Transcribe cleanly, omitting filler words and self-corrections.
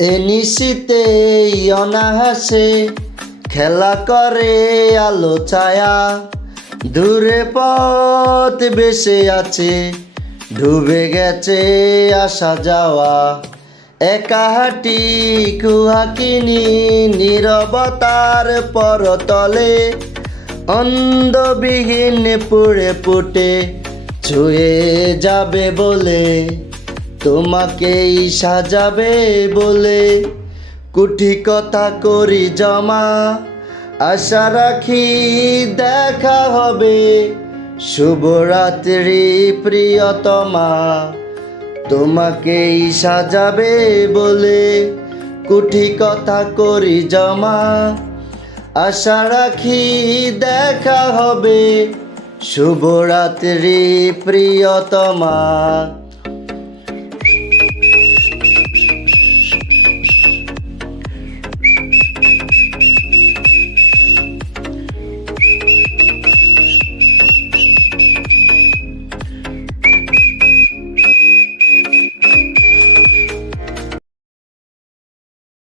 এ নিশীতে অনাহাসে খেলা করে আলো ছায়া, দূরে পথ ভেসে আছে, ডুবে গেছে আসা যাওয়া। একা হাঁটি কুহাকিনি নীরবতার পরতলে, অন্ধবিহীন পুড়ে পুটে ছুঁয়ে যাবে বলে, তোমাকেই সাজাবে বলে। কুঠি কথা করি জমা, আশা রাখি দেখা হবে। শুভরাত্রি প্রিয়তমা, তোমাকেই সাজাবে বলে। কুঠি কথা করি জমা, আশা রাখি দেখা হবে। শুভরাত্রি প্রিয়তমা।